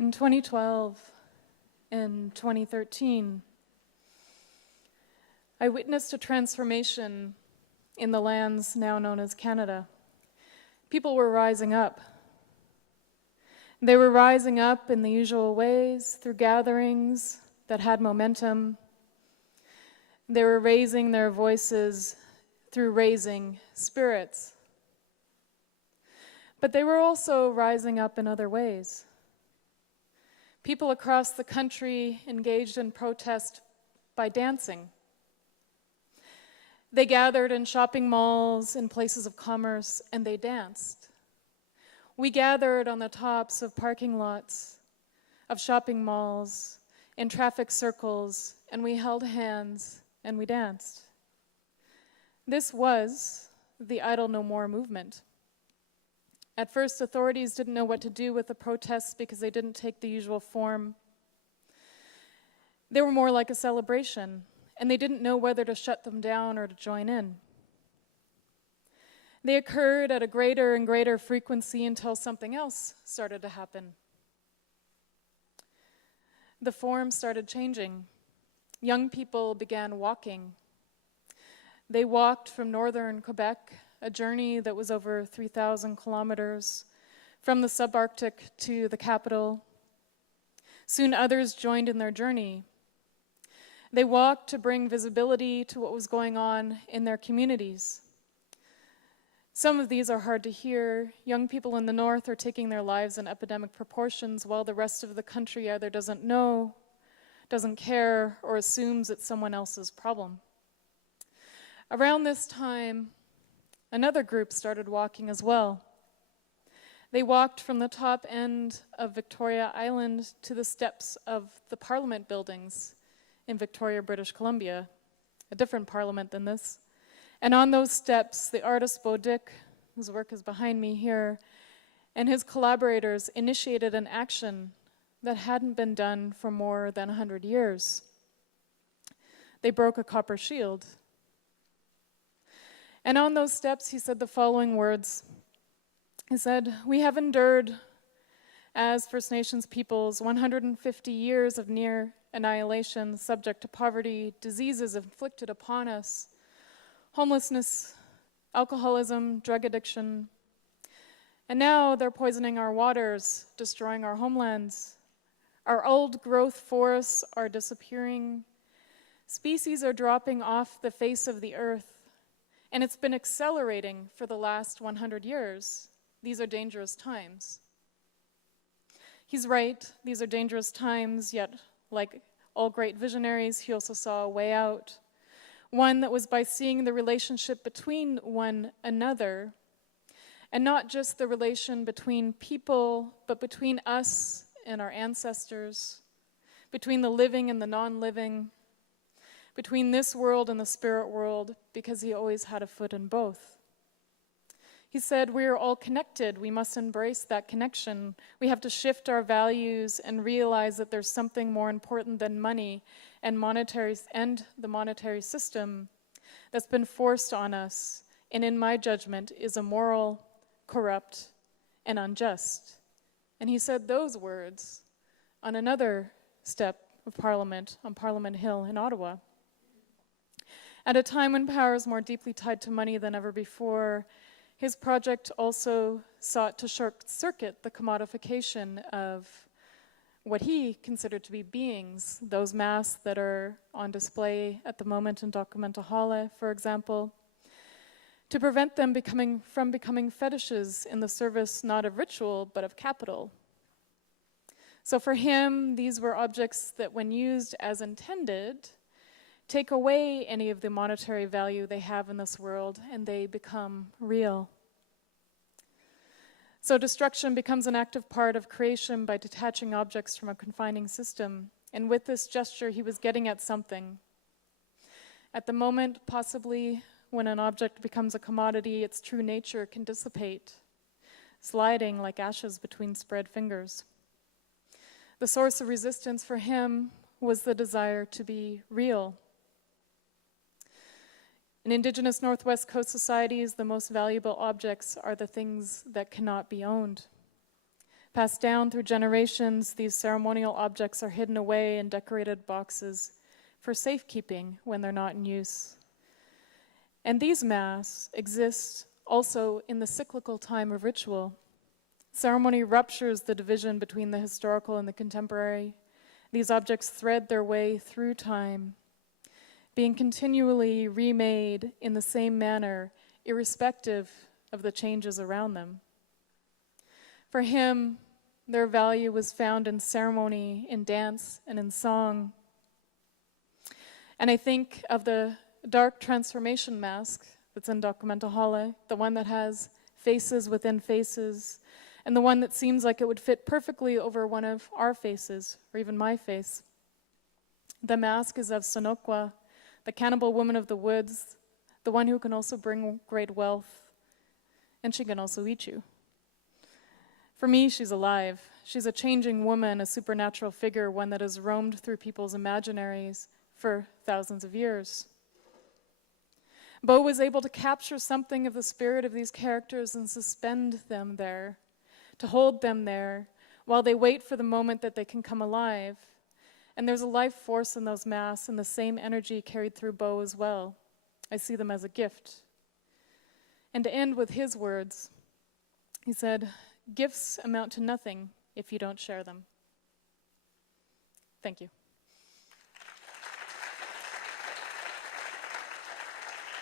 In 2012 and 2013, I witnessed a transformation in the lands now known as Canada. People were rising up. They were rising up in the usual ways, through gatherings that had momentum. They were raising their voices through raising spirits. But they were also rising up in other ways. People across the country engaged in protest by dancing. They gathered in shopping malls, in places of commerce, and they danced. We gathered on the tops of parking lots, of shopping malls, in traffic circles, and we held hands and we danced. This was the Idle No More movement. At first, authorities didn't know what to do with the protests because they didn't take the usual form. They were more like a celebration, and they didn't know whether to shut them down or to join in. They occurred at a greater and greater frequency until something else started to happen. The form started changing. Young people began walking. They walked from northern Quebec, a journey that was over 3,000 kilometers, from the subarctic to the capital. Soon others joined in their journey. They walked to bring visibility to what was going on in their communities. Some of these are hard to hear. Young people in the north are taking their lives in epidemic proportions, while the rest of the country either doesn't know, doesn't care, or assumes it's someone else's problem. Around this time, another group started walking as well. They walked from the top end of Victoria Island to the steps of the Parliament buildings in Victoria, British Columbia, a different parliament than this. And on those steps, the artist Beau, whose work is behind me here, and his collaborators initiated an action that hadn't been done for more than 100 years. They broke a copper shield. And on those steps, he said the following words. He said, "We have endured, as First Nations peoples, 150 years of near annihilation, subject to poverty, diseases inflicted upon us, homelessness, alcoholism, drug addiction. And now they're poisoning our waters, destroying our homelands. Our old growth forests are disappearing. Species are dropping off the face of the earth. And it's been accelerating for the last 100 years. These are dangerous times." He's right, these are dangerous times, yet like all great visionaries, he also saw a way out. One that was by seeing the relationship between one another, and not just the relation between people, but between us and our ancestors, between the living and the non-living, between this world and the spirit world, because he always had a foot in both. He said, we are all connected. We must embrace that connection. We have to shift our values and realize that there's something more important than money and the monetary system that's been forced on us, and in my judgment is immoral, corrupt, and unjust. And he said those words on another step of Parliament, on Parliament Hill in Ottawa. At a time when power is more deeply tied to money than ever before, his project also sought to short-circuit the commodification of what he considered to be beings, those masks that are on display at the moment in Documenta Halle, for example, to prevent them from becoming fetishes in the service not of ritual, but of capital. So for him, these were objects that, when used as intended, take away any of the monetary value they have in this world, and they become real. So destruction becomes an active part of creation by detaching objects from a confining system. And with this gesture, he was getting at something. At the moment, possibly, when an object becomes a commodity, its true nature can dissipate, sliding like ashes between spread fingers. The source of resistance for him was the desire to be real. In Indigenous Northwest Coast societies, the most valuable objects are the things that cannot be owned. Passed down through generations, these ceremonial objects are hidden away in decorated boxes for safekeeping when they're not in use. And these masks exist also in the cyclical time of ritual. Ceremony ruptures the division between the historical and the contemporary. These objects thread their way through time, being continually remade in the same manner, irrespective of the changes around them. For him, their value was found in ceremony, in dance, and in song. And I think of the dark transformation mask that's in Documenta Halle, the one that has faces within faces, and the one that seems like it would fit perfectly over one of our faces, or even my face. The mask is of Sonokwa, the cannibal woman of the woods, the one who can also bring great wealth, and she can also eat you. For me, she's alive. She's a changing woman, a supernatural figure, one that has roamed through people's imaginaries for thousands of years. Beau was able to capture something of the spirit of these characters and suspend them there, to hold them there, while they wait for the moment that they can come alive. And there's a life force in those masks and the same energy carried through Beau as well. I see them as a gift. And to end with his words, he said, "Gifts amount to nothing if you don't share them." Thank you.